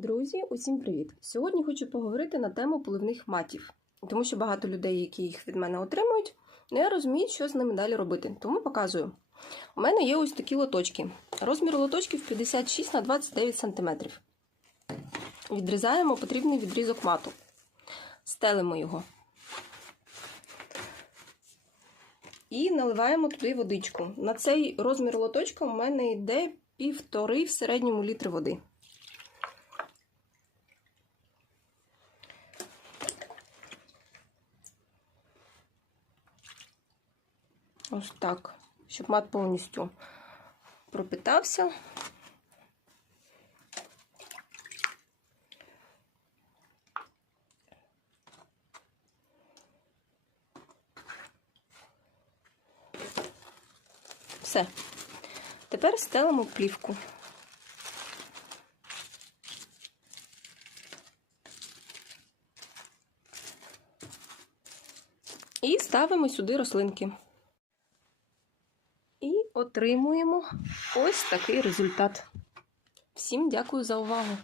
Друзі, усім привіт! Сьогодні хочу поговорити на тему поливних матів, тому що багато людей, які їх від мене отримують, не розуміють, що з ними далі робити. Тому показую. У мене є ось такі лоточки. Розмір лоточків 56 на 29 см. Відрізаємо потрібний відрізок мату. Стелимо його. І наливаємо туди водичку. На цей розмір лоточка у мене йде півтори в середньому літри води. Ось так, щоб мат повністю пропитався. Все. Тепер стелимо плівку. І ставимо сюди рослинки. Отримуємо ось такий результат. Всім дякую за увагу!